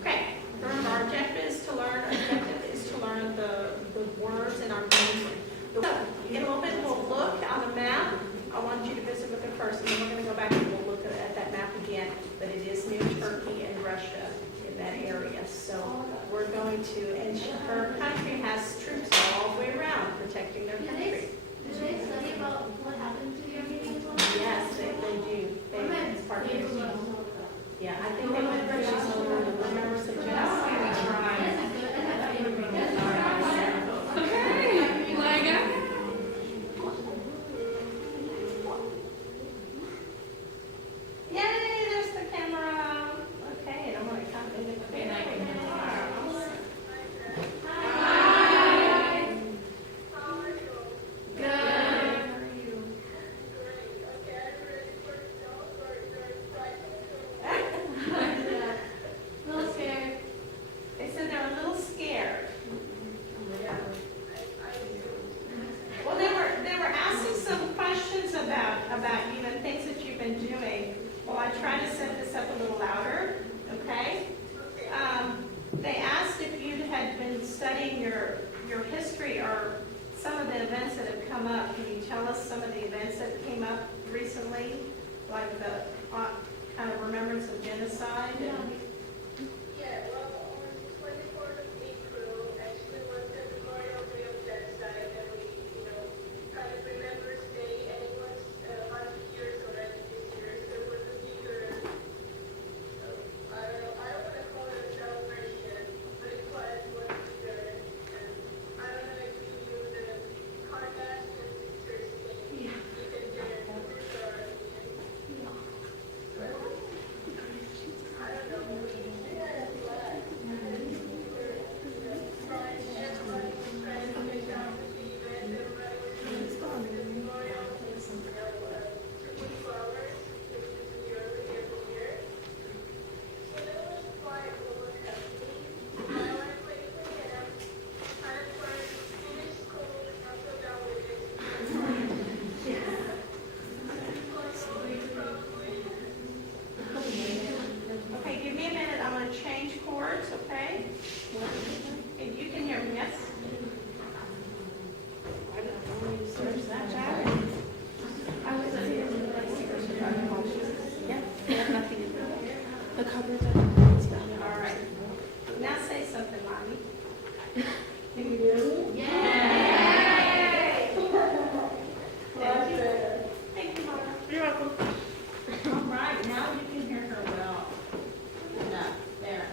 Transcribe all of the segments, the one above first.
Okay, remember our objective is to learn the words in Armenian. So, in a little bit, we'll look on the map. I want you to visit with it first, and then we're going to go back and we'll look at that map again. But it is near Turkey and Russia in that area. So we're going to, and her country has troops all the way around protecting their country. Do they study about what happened to the Armenians? Yes, they do. It's part of it. Yeah, I think they went through some members of genocide. Yay, there's the camera. Okay, I'm going to come in the camera. Hi. How are you? Good. How are you? Great. Okay, I'm ready for the show. A little scared. They said they're a little scared. Yeah. Well, they were asking some questions about you and things that you've been doing. Well, I tried to set this up a little louder, okay? They asked if you had been studying your history or some of the events that have come up. Can you tell us some of the events that came up recently, like the kind of remembrance of genocide? Yeah. Yeah, well, on the 24th of April, actually was the Memorial Day of Genocide, and we, kind of remember the day, and it was 100 years already this year, so it was a bigger, I don't want to call it a celebration, but it was bigger, and I don't know if you knew the Kardashian sisters thing, Yeah. because they're Armenian. I don't know. Okay, give me a minute. I'm going to change chords, okay? If you can hear me, yes? I don't know when you search that chat. I was yeah, they have nothing in there. The covers are stuff. All right. Now say something, Mommy. Can you hear me? Yay! Thank you. Thank you, Mama. You're welcome. All right, now you can hear her well. Enough. There.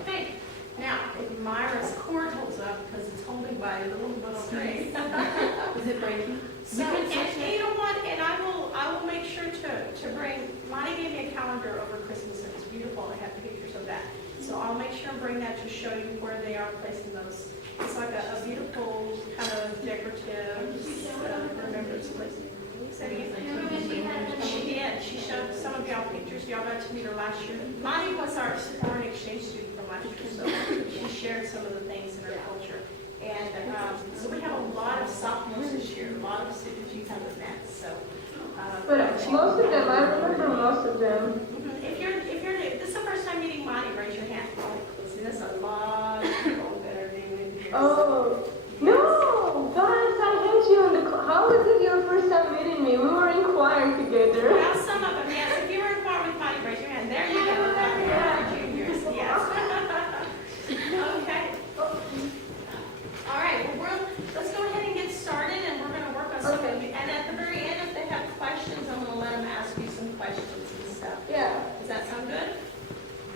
Okay. Now, if Myra's cord holds up, because it's holding by a little string. Is it breaking? So, and you know what? And I will make sure to bring. Monty gave me a calendar over Christmas, and it's beautiful. I have pictures of that. So I'll make sure and bring that to show you where they are placing those. It's like a beautiful kind of decorative remembrance place. Say it again. She did. She showed some of y'all pictures. Y'all got to meet her last year. Monty was our foreign exchange student from last year, so she shared some of the things in her culture. And so we have a lot of sophomores this year, a lot of students you haven't met. So, But most of them, I remember most of them. if you're new, this is the first time meeting Monty, raise your hand. See, there's a lot of people that are new in here. Oh, no, guys, I hate you in the. How is it your first time meeting me? We were in choir together. Well, some of them, yes. If you were in choir with Monty, raise your hand. There you go. Juniors, yes. Okay. All right. Well, let's go ahead and get started, and we're going to work on some of you. And at the very end, if they have questions, I'm going to let them ask you some questions and stuff. Yeah. Does that sound good?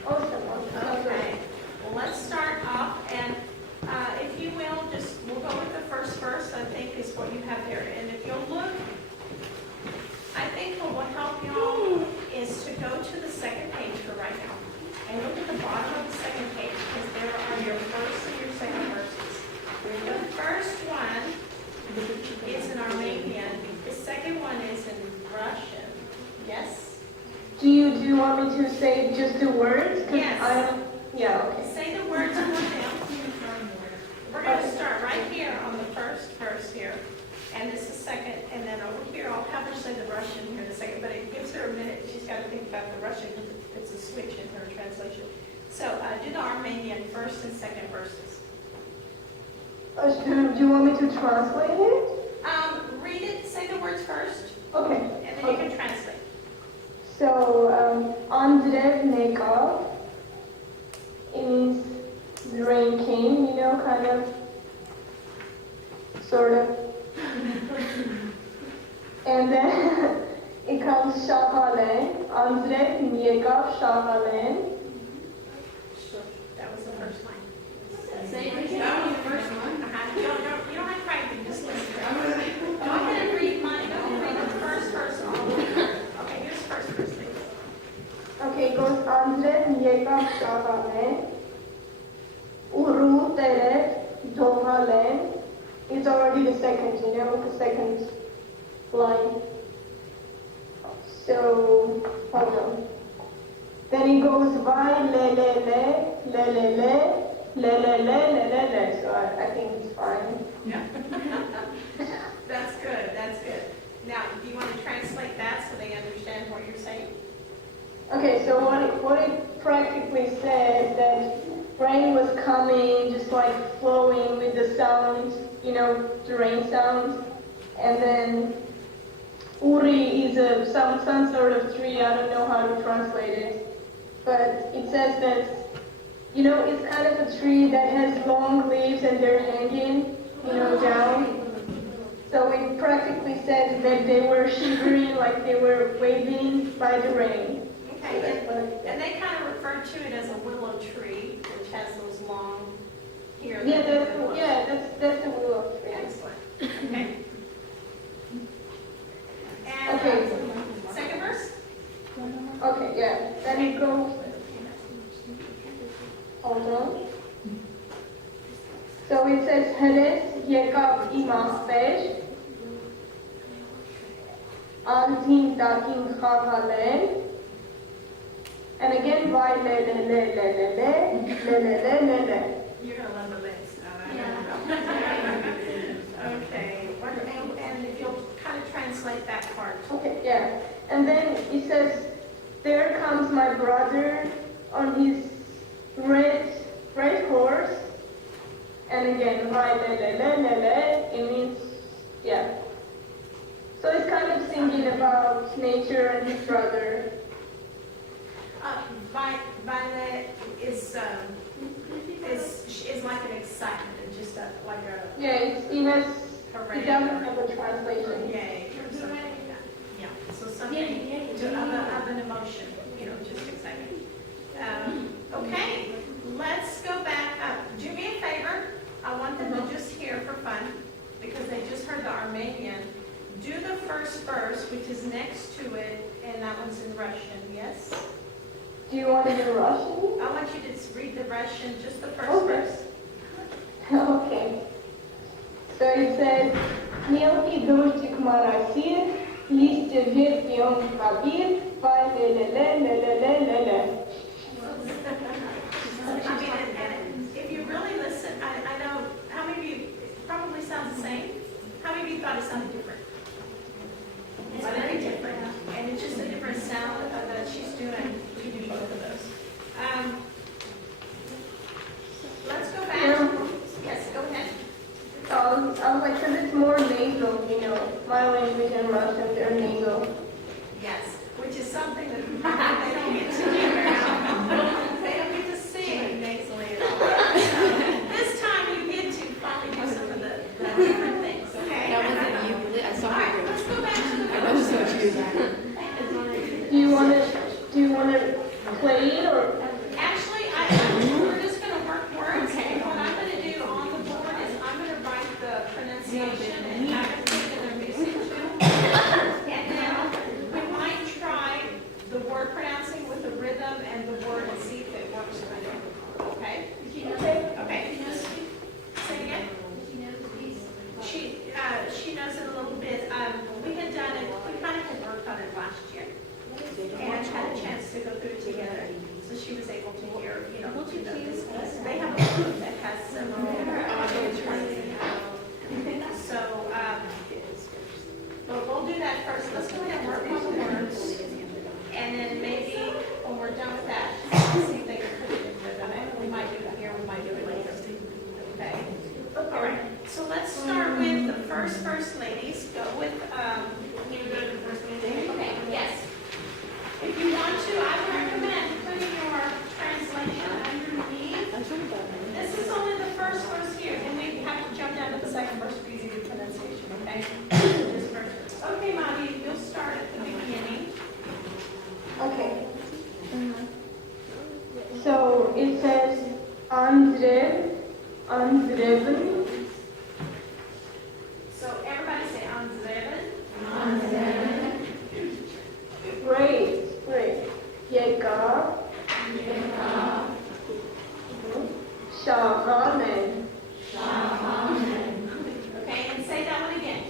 Awesome. Okay. Well, let's start off, and if you will, we'll go with the first verse, I think, is what you have there. And if you'll look, I think what will help y'all is to go to the second page for right now. And look at the bottom of the second page, because there are your first and your second verses. The first one is in Armenian. The second one is in Russian. Yes? Do you want me to say just the words? 'Cause Yes. Yeah, okay. Say the words for them. We're going to start right here on the first verse here. And this is second. And then over here, I'll have her say the Russian here in a second. But it gives her a minute. She's got to think about the Russian because it's a switch in her translation. So first and second verses. Do you want me to translate it? Read it, say the words first, Okay. and then you can translate. So, Andzrevn Ekav, it means the rain came, you know, kind of, sort of. And then it comes Shahalen, Andzrevn Ekav Shahalen. That was the first line. Say it again. That was the first one. You don't have to write them, just listen. Go ahead and read mine, go ahead and read the first verse all the way through. Okay, here's the first verse, please. Okay, it goes Andzrevn Ekav Shahalen, Uru Terev Dohalen. It's already the second, you know, the second line. So, hold on. Then it goes by le le le le le le le le le le le le. So I think it's fine. Yeah. That's good, that's good. Now, do you want to translate that so they understand what you're saying? Okay, so what it practically says that rain was coming, just like flowing with the sounds, you know, the rain sounds, and then Uri is some sort of tree. I don't know how to translate it, but it says that, you know, it's kind of a tree that has long leaves and they're hanging, you know, down. So it practically says that they were shivering, like they were waving by the rain. Okay, and they kind of refer to it as a willow tree, which has those long here. That's the willow tree. Excellent. Okay. And Okay. Second verse? Okay, yeah. Then it goes. Hold on. So it says Heres Yekav Imachpesh Antin Dakin Chavalen. And again, by le le le le le le le le le le le. You're going to love the list. Okay. And if you'll kind of translate that part. Okay, yeah. And then it says, there comes my brother on his red horse. And again, by le le le le le, it means, yeah. So it's kind of singing about nature and his brother. Violet is like an excitement, and just like a Yeah, it doesn't have a translation. yay or something like that. Yeah, so something of an emotion, you know, just excitement. Okay, let's go back up. Do me a favor. I want them to just hear for fun, because they just heard the Armenian. Do the first verse, which is next to it, and that one's in Russian, yes? Do you want to do Russian? I want you to read the Russian, just the first Okay. verse. Okay. So it says, Мелкий дождик моросит, листья ветви он побит, ле-ле-ле-ле-ле-ле-ле-ле. I mean, and if you really listen, I know, how many of you, it probably sounds the same. How many of you thought it sounded different? It's very different, and it's just a different sound that she's doing. You do both of those. Let's go back. Yes, go ahead. I was like, because it's more nasal, you know, my language and Russian, they're nasal. Yes, which is something that they don't get to hear. it says Andzrevn. So everybody say Andzrevn. Great. Ekav. Shahanen. Okay, and say that one again.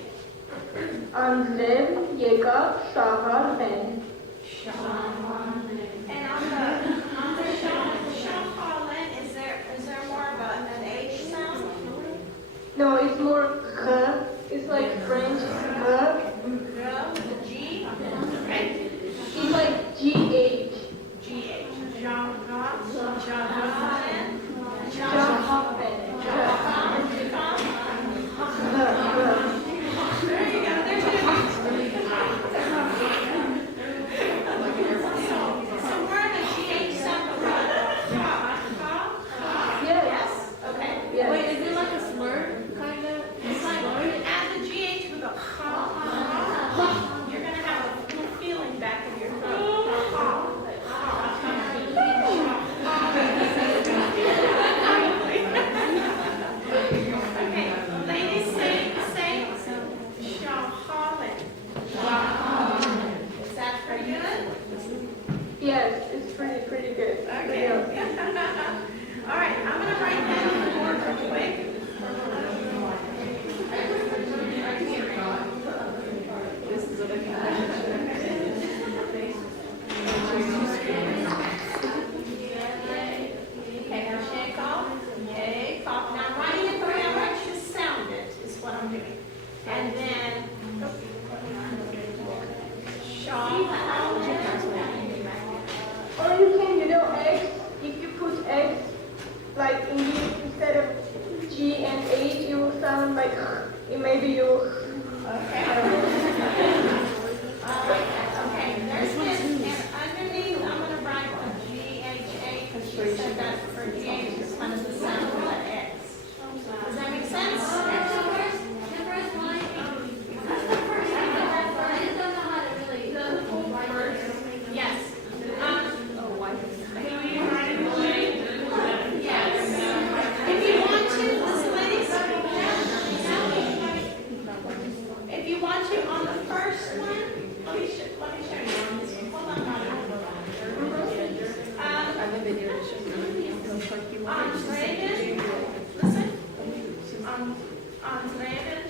Andzrevn Ekav Shahanen. And on the Shahanen, is there more of an H sound? No, it's more G. It's like French G. The G? Okay. It's like GH. G-H. Shahanen. Shahanen. There you go. There's it. So we're in a GH sound. Yes. Okay. Yes. Wait, is it like a slur, kind of? It's like you add the GH with a you're going to have a cool feeling back in your throat. Okay, ladies, say Shahanen. Is that pretty good? Yes, it's pretty good. Okay. Yeah. All right, I'm going to write that on the board real quick. Okay, now shake off. Yay, cough. Now I'm writing it the way I want you to sound it, is what I'm doing. And then, Or you can, X. If you put X, like instead of G and H, it will sound like maybe you. Okay. All right, okay, there's this, and underneath, I'm gonna write the G-H-A, because she said that for G-H is kind of the sound of the X. Does that make sense? Yes. Yes. If you want to, listen, ladies, if you want to, on the first one, let me show you on this one. Hold on, Andzrevn, listen. Andzrevn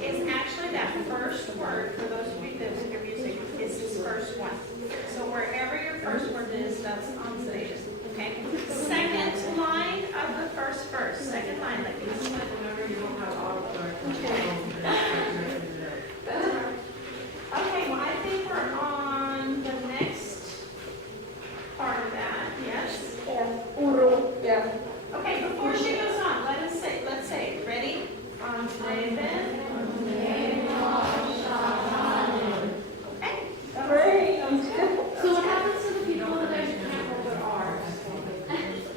is actually that first word, for those of you that hear music, is his first one. So wherever your first word is, that's Andzrevn, okay? Second line of the first verse, second line, ladies. Okay, well, I think we're on the next part of that, yes? Yeah. Uru. Yeah. Okay, before she goes on, let's say, ready? Andzrevn. Okay. Great. So what happens to the people that can't hold their R's?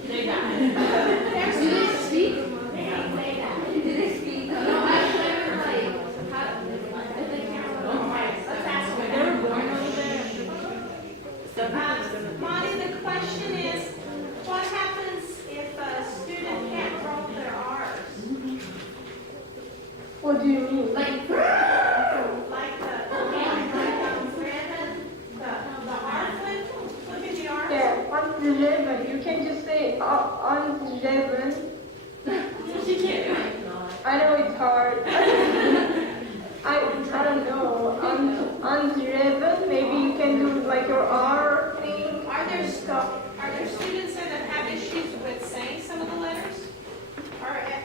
They got it. Do they speak? Do they speak? No, I meant like, how, if they can't hold their R's. Let's ask them. They were born over there. Monty, the question is, what happens if a student can't roll their R's? What do you mean? Like the R flip in the R? Yeah, Andzrevn. You can just say Andzrevn. I know it's hard. I don't know. Andzrevn. Maybe you can do like your R thing. Are there students there that have issues with saying some of the letters?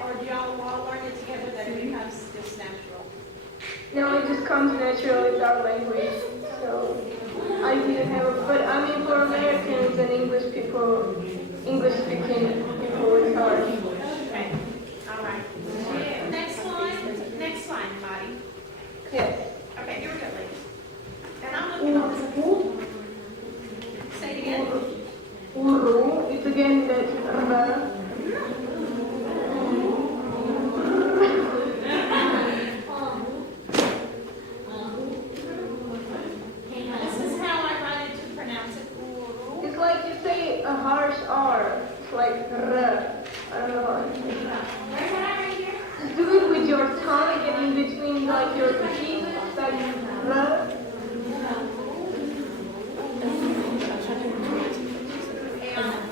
Or do y'all all learn it together that it becomes just natural? No, it just comes natural. It's our language. So I didn't have it. But I mean, for Americans and English speaking people, it's hard. Okay, all right. Next line, Marty. Yes. Okay, here we go, ladies. And I'm looking on this. Say it again. Uru. It's again that This is how I wanted to pronounce it. Uru. It's like you say a hard R. It's like R. I don't know how to say that. Where's that right here? Just do it with your tongue and in between like your teeth. It's like R.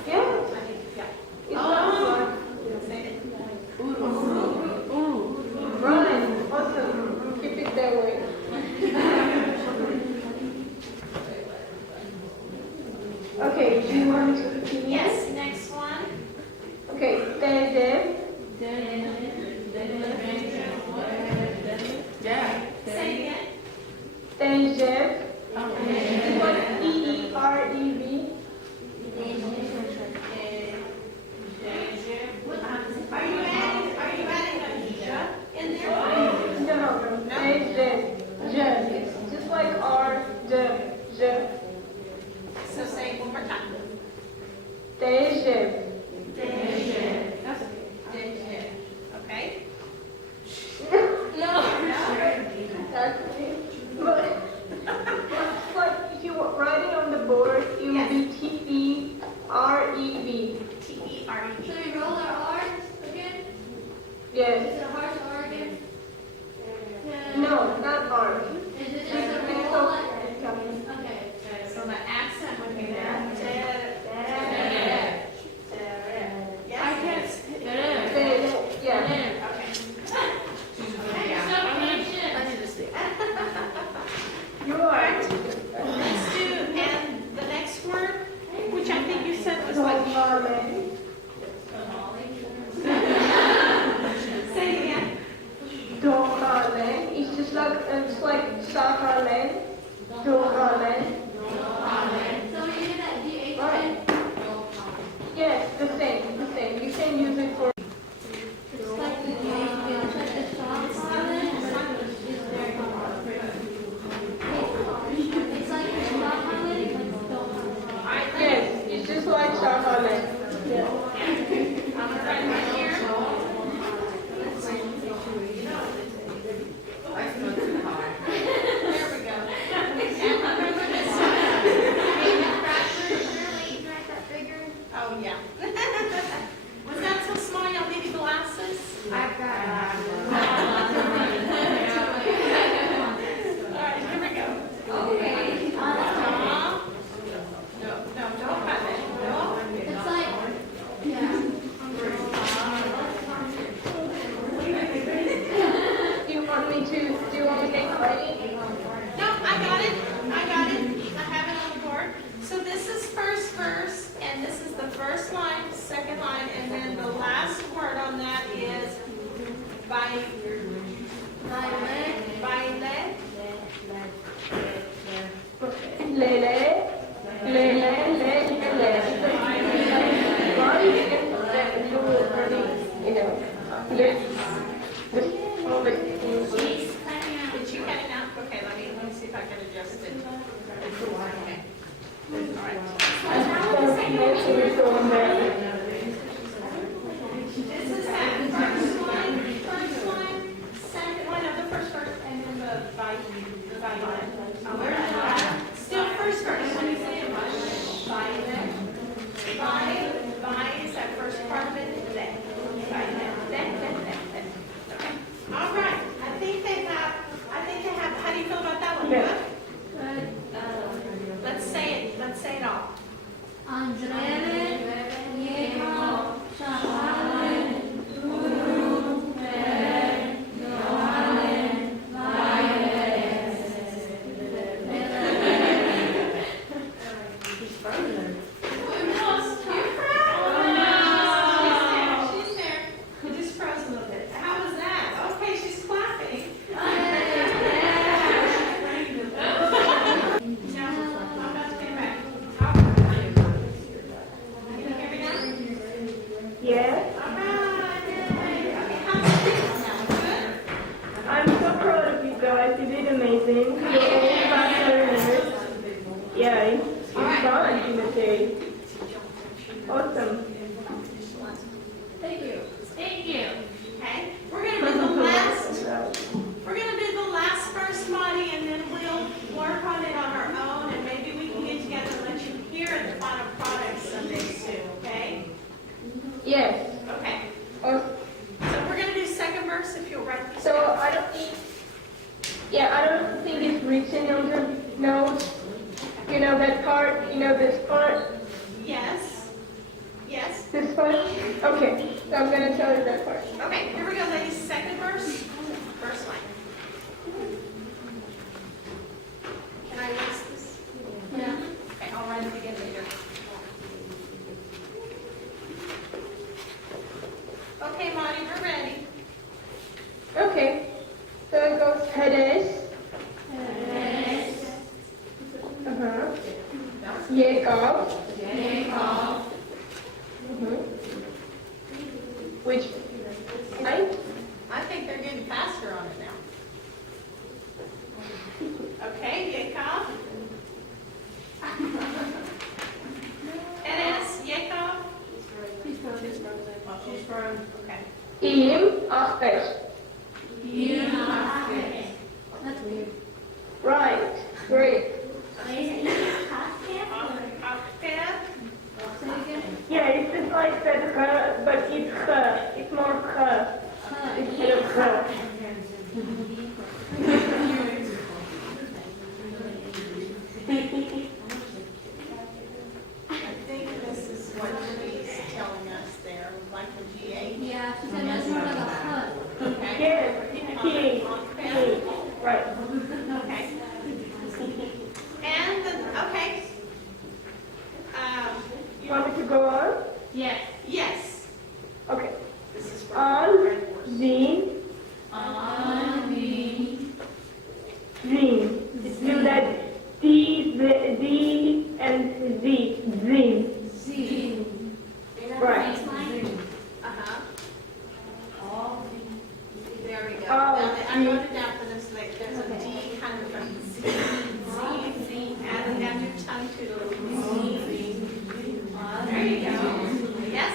Yeah. It's not right. Awesome. Keep it that way. Okay, do you want me to continue? Yes, next one. Okay, Teze, Say it again. Teze. It's like T-E-R-E-V. Are you adding a j in there? No, Teze. Je. It's just like R, je, je. So say it one more time. Teze. Okay? No. Exactly. But it's like if you write it on the board, it will Yes. be T-E-R-E-V. T-E-R-E-V. So we roll our R's again? Yes. Is it a harsh R again? No, not R. Is it just a roll like? Okay. So the accent would be there. Yes? I can't. Teze. Yeah. Okay. You are. Let's do, and the next word, which I think you said was like, Domale. say it again. Domale. It's just like Sakale. Domale. So when you hear that DH, Right. Yes, the same. You can use it for. it's like the DH, it's like the strong silent, but it's very hard. It's like the strong silent, like don't. Yes, it's just like Sakale. Yeah. I'm gonna write right here. There we go. And remember this oh, yeah. Was that so small y'all needed glasses? I've got. All right, here we go. Okay. No, don't cut it. No. It's like, yeah. Do you want me to take writing? No, I got it. I have it on the board. So this is first verse, and this is the first line, second line, and then the last word on that is baile. Lele. Did you cut it out? Okay, let me see if I can adjust it. Okay. All right. This is that first line, second line of the first verse, and then the by line. Still first verse. By is that first part of it. All right. I think they have. How do you feel about that one? Yeah. Good? Let's say it all. Andzrevn Ekav, Shahalen, She's there. You just froze a little bit. How was that? Okay, she's clapping. Now, I'm about to get back. Can you hear me now? Yes, All right. Yay. Okay, how's it feel now? Good? I'm so proud of you guys. You did amazing. You're all fast learners. Yeah, it's fun in the day. Awesome. Thank you. Okay. We're gonna do the last first body, and then we'll work on it on our own, and maybe we can get together and let you hear the final product someday soon, okay? Yes. Okay. Oh, So we're going to do second verse if you'll write these so down. I don't think, I don't think it's written on the notes. You know that part, this part, Yes. Yes. this part? Okay, so I'm going to tell you that part. Okay, here we go, ladies. Second verse. Verse line. Can I erase this? Yeah. Okay, I'll write it again later. Okay, Monty, we're ready. Okay, so it goes Hades. Uh-huh. Ekav. Which, right? I think they're getting faster on it now. Okay, Ekav. Enes, Ekav. She's frozen. Okay. Im Achpesh. That's weird. Right, great. Akped. Say it again. Yeah, it's just like that, but it's it's more instead of I think this is what she's telling us there, like the GA. Yeah, she said that's more like a hut. Okay. Yes, he, right. Okay. And the, okay. You want me to go on? Yes. Yes. Okay. This is for Andzrevn Do that D and Z. Z. Right. Uh-huh. There we go. Oh, I wrote it down for this, like, there's a D kind of a Z, add your tongue to the Z. There you go. Yes?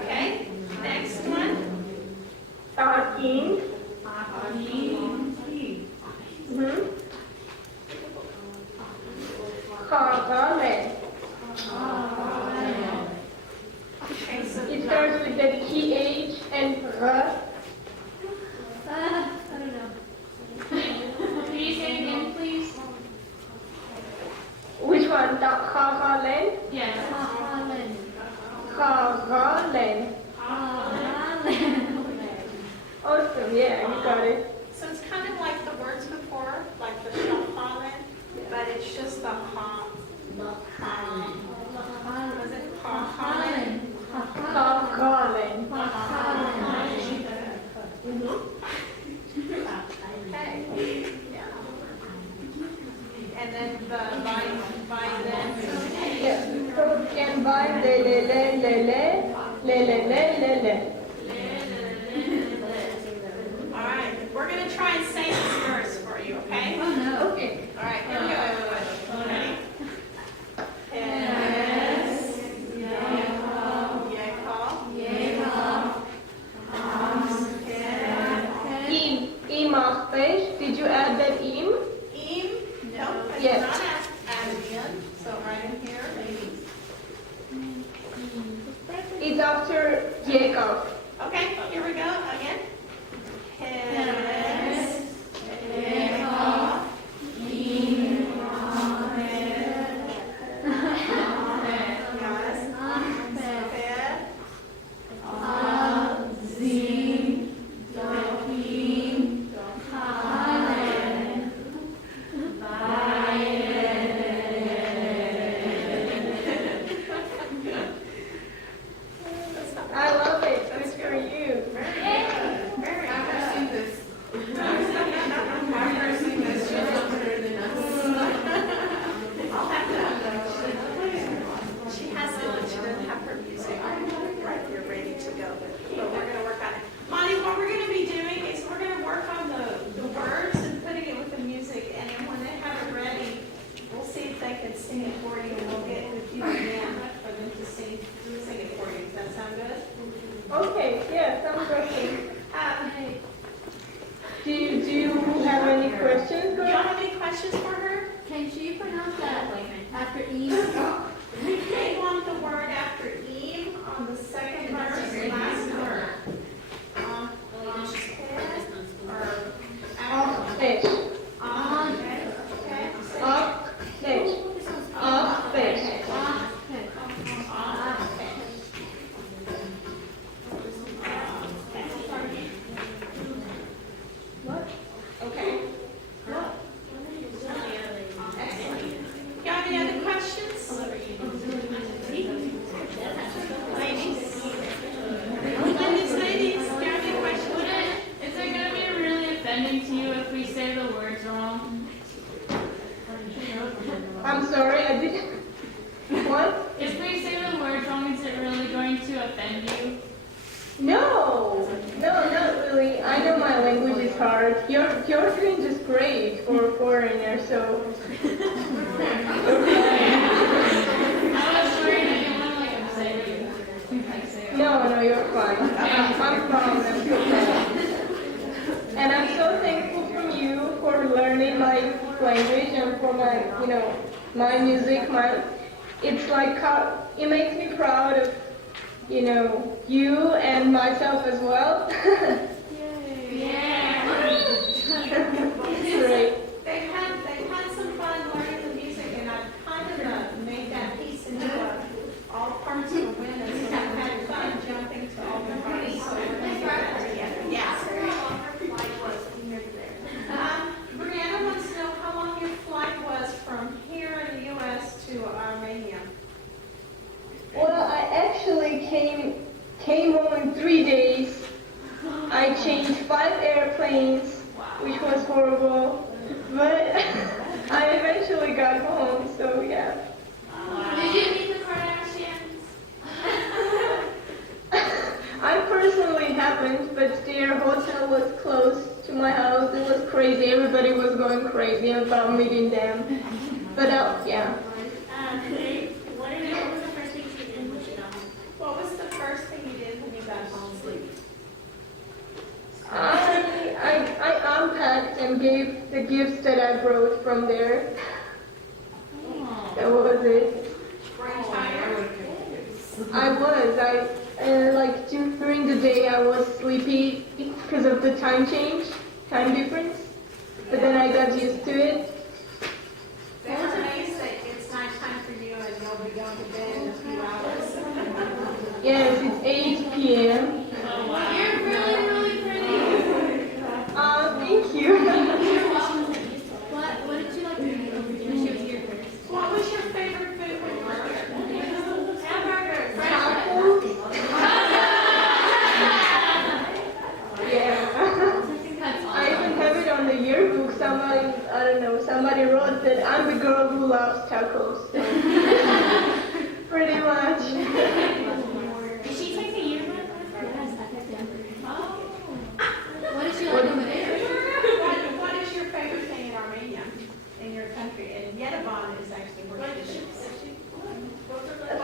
Okay. Next one. Takin. Chagale. Okay, so It starts with the TH and R. I don't know. Can you say it again, please? Which one? Chagale? Yes. Chagale. Awesome, yeah, you got it. So it's kind of like the words before, like the shafalin, but it's just the ha. Was it ha-halin? Chagale. Okay. Yeah. And then the violin. Yeah, so we can buy le. All right, we're going to try and say this verse for you, okay? Oh no. Okay. All right, here we go, everyone. Ready? Did you add that im? Im? No, I did Yes. not add it in. So right in here, ladies. It's after Ekav. Okay, here we go again. Hes, I love it. It's offend you? No, not really. I know my language is hard. You're doing just great for a foreigner, so. I was worried I didn't want to like upset you. No, you're fine. I'm fine. I'm so fine. And I'm so thankful from you for learning my language and for my, my music. It's like it makes me proud of, you and myself as well. Yeah. Great. They've had some fun learning the music, and I've kind of made that piece into all parts of a win, and so I've had fun jumping to all the parts. So we're going to do that together. Yes. Brianna wants to know how long your flight was from here in the U.S. to Armenia. Well, I actually came home in 3 days. I changed 5 airplanes, which was horrible, but I eventually got home, so yeah. Did you meet the Kardashians? I personally haven't, but their hotel was close to my house. It was crazy. Everybody was going crazy about meeting them. But yeah. What was the first thing you did when you got home? I unpacked and gave the gifts that I brought from there. That was it. Were you tired? I was. Like during the day I was sleepy because of the time difference. But then I got used to it. They were amazed that it's nighttime for you and you'll be going to bed in a few hours. Yes, it's 8 p.m. You're really, really pretty. Thank you. You're welcome. What did you like to eat when she was here first? What was your favorite food when you were here? Hamburgers. Tacos? Yeah. That's I even have it on the yearbook. Somebody wrote that I'm the girl who loves tacos. So. Pretty much. Did she take the yearbook with her? Yes, I kept it. Oh. What did she like over there? What is your favorite thing in Armenia, in your country? And Yerevan is actually where she lives.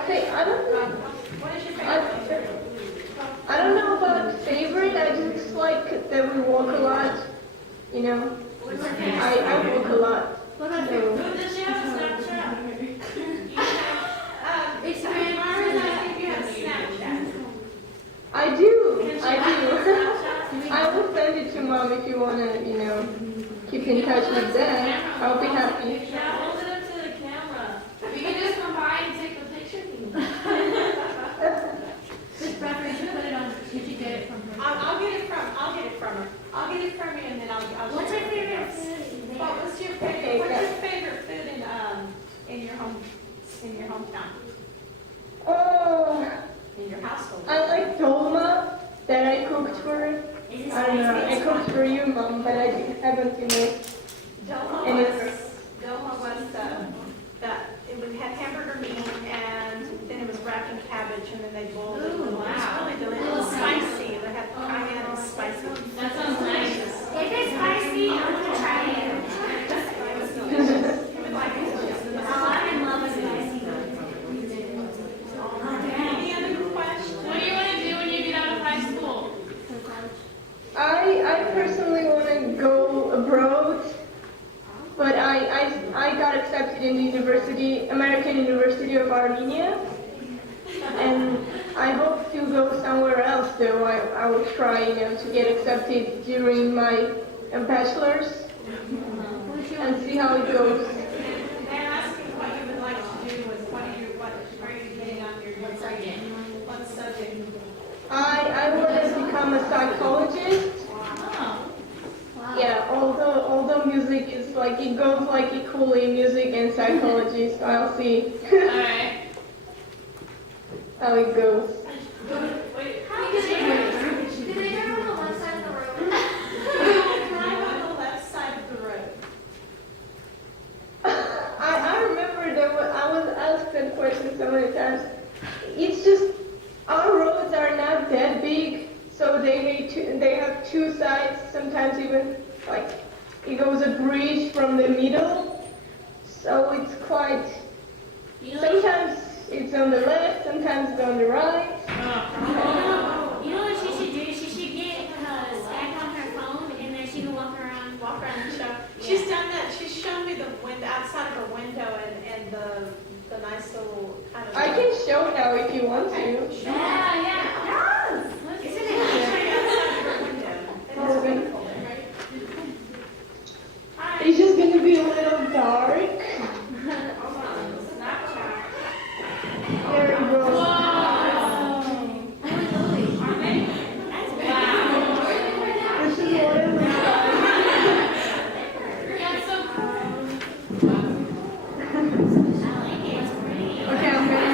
Okay, I don't know. What is your favorite thing? I don't know about favorite. I just like that we walk a lot. I walk a lot. What about So, food? Does she have a Snapchat? Instagram? You have Snapchat. I do. I will send it to mom if you wanna, keep in touch with them. I'll be happy. Yeah, hold it up to the camera. We can just come by and take the picture. Just preference, you put it on. Did you get it from her? I'll get it from her. I'll get it from you, and then I'll. What's your favorite food? What was your favorite? What's your favorite food in your hometown? Oh, In your household? I like dolma that I cooked for. I don't know. I cooked for you, mom, but I haven't, Dolma And was it would have hamburger meat, and then it was wrapped in cabbage, and then they boiled it. Ooh, wow. It was really delicious. It was spicy. They had cayenne and spicy. That sounds nice. If it's spicy, I'm gonna try it. It was delicious. You would like it. I love spicy. Any other questions? What do you want to do when you get out of high school? I personally want to go abroad, but I got accepted in the American University of Armenia, and I hope to go somewhere else. Though I will try, to get accepted during my bachelor's and see how it goes. They're asking what you would like to do with what are you getting on your subject? What subject? I want to become a psychologist. Yeah, although music is it goes equally music and psychology, so I'll see Alright. how it goes. Wait. Did they drive on the left side of the road? Drive on the left side of the road. I remember I was asked that question so many times. It's just our road was a bridge from the middle, so it's quite, sometimes it's on the left, sometimes it's on the right. You know what she should do? She should get Skype on her phone, and then she can walk around and show. She's done that. She's shown me the window outside of her window and the nice little kind of. I can show now if you want to. Yeah, yeah. Isn't it? Outside of her window. It's beautiful, right? Hi. It's just going to be a little dark. Snapchat. There we go. This is what it looks like. Okay, I'm going to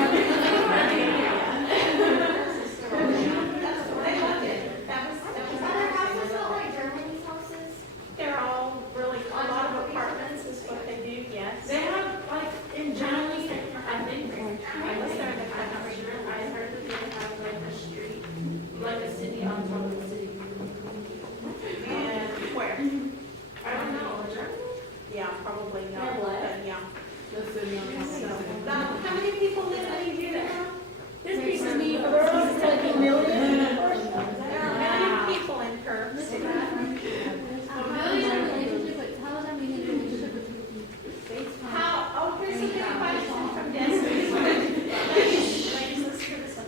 They loved it. That was they're all really, a lot of apartments is what they do, yes. They have, like, in Germany, I think, I was there, I'm not sure. I heard that they have, like, a street, like a city on top of the city. And where? I don't know, Germany? Yeah, probably not, Yeah, what? but yeah. The city on top of the city. How many people live in Utah? This piece of me. around like a million or so. There are a million people in Perth. Here's a good question from Desmond. Ladies, let's hear this one.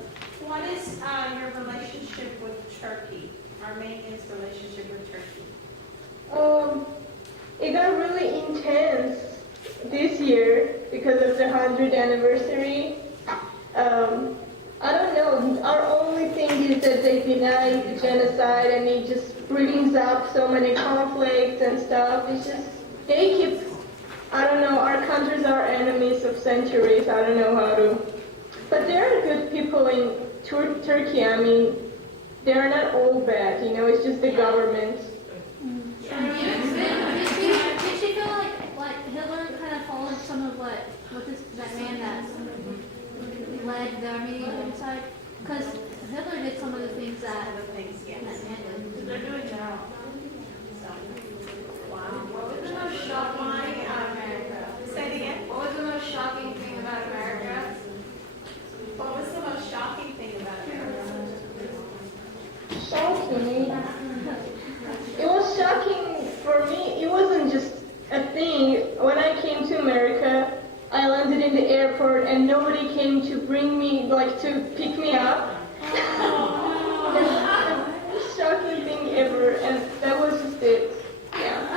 What is your relationship with Turkey? Armenia's relationship with Turkey? It got really intense this year because of the 100th anniversary. I don't know, our only thing is that they deny the genocide and it just brings up so many conflicts and stuff. It's just, they keep, I don't know, our countries are enemies of centuries. I don't know how to, but there are good people in Turkey. I mean, they are not all bad, you know, it's just the government. Did she feel like Hitler kind of followed some of that man that led the Armenian genocide? Because Hitler did some of the things that Yes. that man did. They're doing now. Wow. What was the most shocking thing about America? Say it again. What was the most shocking thing about America? What was the most shocking thing about America? Shocking. It was shocking for me. It wasn't just a thing. When I came to America, I landed in the airport and nobody came to bring me, like to pick me up. The shocking thing ever, and that was just it. Yeah.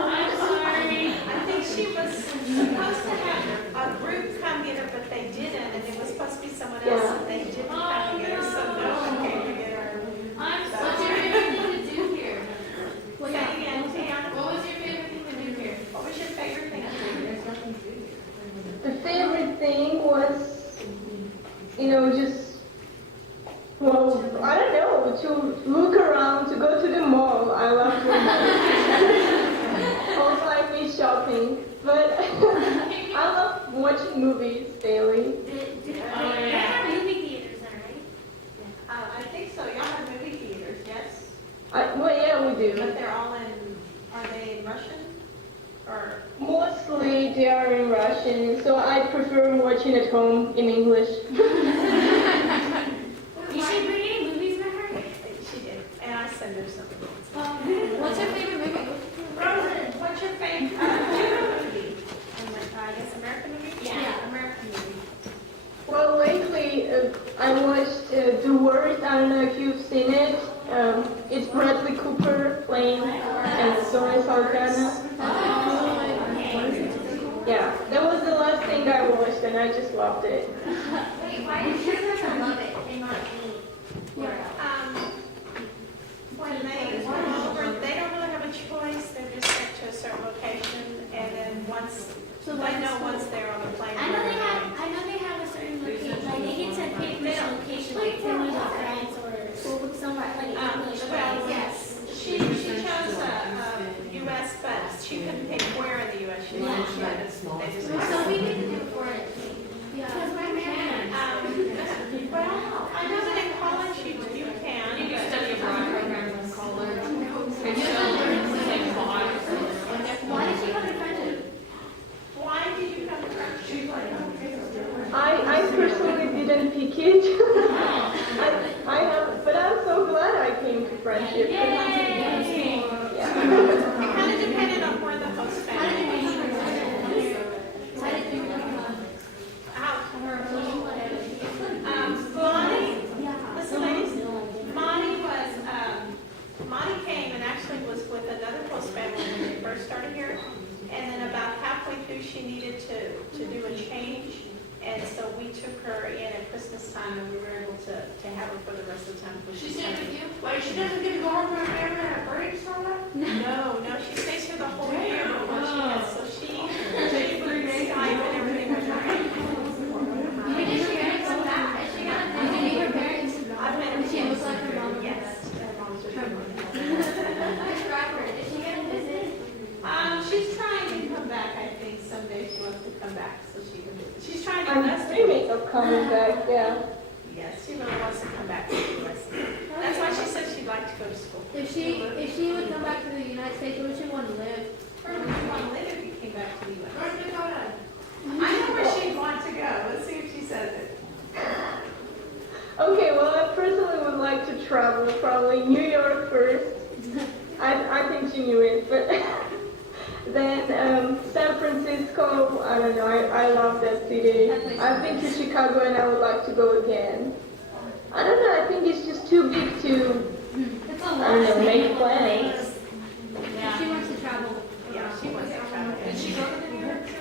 I'm sorry. I think she was supposed to have a group come get her, but they didn't, and it was supposed to be someone else, and they didn't come get her, so no one came to get her. What's your favorite thing to do here? Say it again, Tiana. What was your favorite thing to do here? What was your favorite thing to do? The favorite thing was, you know, just, well, I don't know, to look around, to go to the mall. I love the mall. Also, I miss shopping, but I love watching movies daily. They have movie theaters there, right? I think so, y'all have movie theaters, yes? Well, yeah, we do. But they're all are they in Russian? Or, Mostly they are in Russian, so I prefer watching at home in English. You should bring any movies with her. she did, and I send her some. What's your favorite movie? Rosen, what's your favorite movie? I guess American movie? Yeah. American movie. Well, lately I watched The Worst. I don't know if you've seen it. It's Bradley Cooper playing and Zoe Saldana. Yeah, that was the last thing I watched, and I just loved it. Wait, why did you guys love it and not me? When they come over, they don't really have a choice. They're just sent to a certain location, and then once they're on the plane. I know they have a certain location. Like they get to pick which location, like family or friends or somewhere like English. Well, yes. She chose U.S., but she couldn't pick where in the U.S. she wanted. They just So we get to do for it. Because my parents, for the rest of the time. She's staying with you? Wait, she doesn't get to go home for her family and a break or something? No, she stays here the whole year, but when she gets, so she takes 3 days, Skype and everything with her. You think her parents come back? Is she gonna? You think her parents? I've met her. She looks like her mom. Yes. Her mom's just Miss Bradford, is she gonna visit? she's trying to come back, I think, someday she wants to come back, so she can visit. She's trying to I'm invest. dreaming of coming back, yeah. Yes, she really wants to come back to the US. That's why she said she'd like to go to school. If she would come back to the United States, where would she want to live? Where would you want to live if you came back to the US? Where's Dakota? I know where she'd want to go. Let's see if she says it. Okay, well, I personally would like to travel, probably New York first. I think she knew it, but then San Francisco, I don't know, I love that city. I've been to Chicago and I would like to go again. I don't know, I think it's just too big to, It's a I don't know, make plans. She wants to travel. Yeah, she wants to travel. Did she go to the New York? She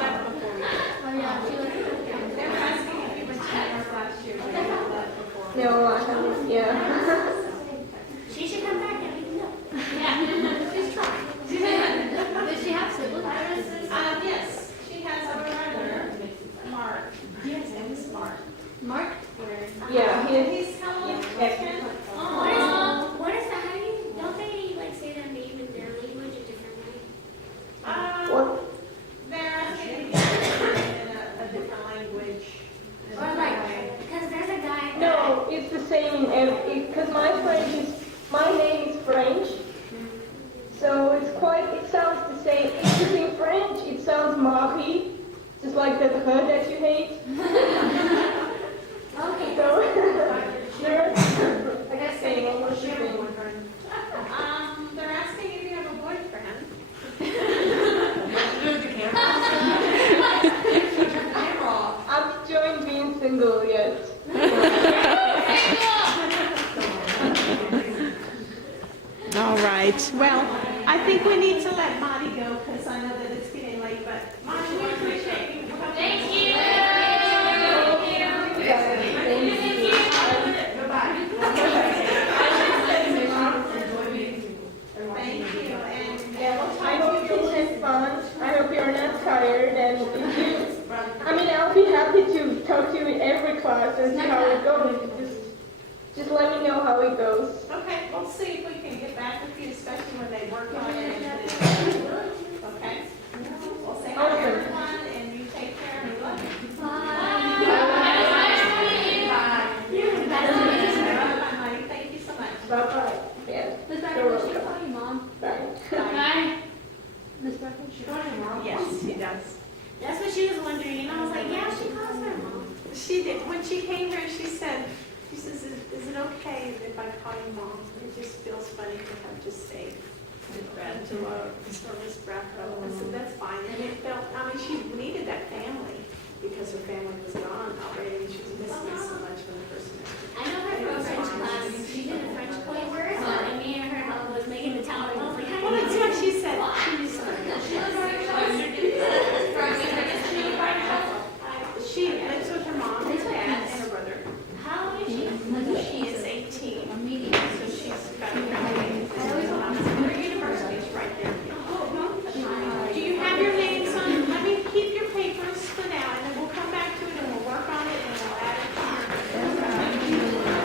left before we left. Oh yeah, she looks. They were asking if you went to New York last year, but you left before. No, I haven't, yeah. She should come back and we can go. Yeah, she's trying. Does she have siblings? Yes, she has a brother, Mark. His name is Mark. Mark? Yeah, He's how old? 10? What is that? How do you, don't they like say their name in their language a different way? What? They're asking in a different language. in a Or different like, way. because there's a guy No, it's the same in every, because my name is French. So it sounds the same. Because in French, it sounds Marie, just like the her that you hate. Okay. So, they're, I guess they almost the have a same. boyfriend. They're asking if you have a boyfriend. Move the camera off. I'm enjoying being single yet. All right. Well, I think we need to let Monty go because I know that it's getting late. But Monty, we appreciate you. Thank you. Thank you. And I hope you had fun. I hope you're not tired. And if you, I'll be happy to talk to you in every class and see how it goes. Just let me know how it goes. okay, we'll see if we can get back with you, especially when they work on it. Okay. We'll say hi to everyone, and you take care. And we love you. Bye, Monty. Thank you so much. Bye-bye. Yeah. Miss Bradford, she call you mom. Bye. Bye. Miss Bradford, she call you mom. Yes, she does. That's what she was wondering, and I was like, yeah, she calls her mom. She did. When she came here, she says, is it okay if I call you mom? It just feels funny to have to say to Miss Bradford. I said, that's fine. And it felt, she needed that family because her family was gone already. And she was missing me so much when the first semester. I know her from French class. She did a French point word, and me and her was making the tower. I was like, how Well, do you that's do what it? she said. She used to She lives with her mom, her dad, and her brother. How old is she? She is 18, so she's got a family.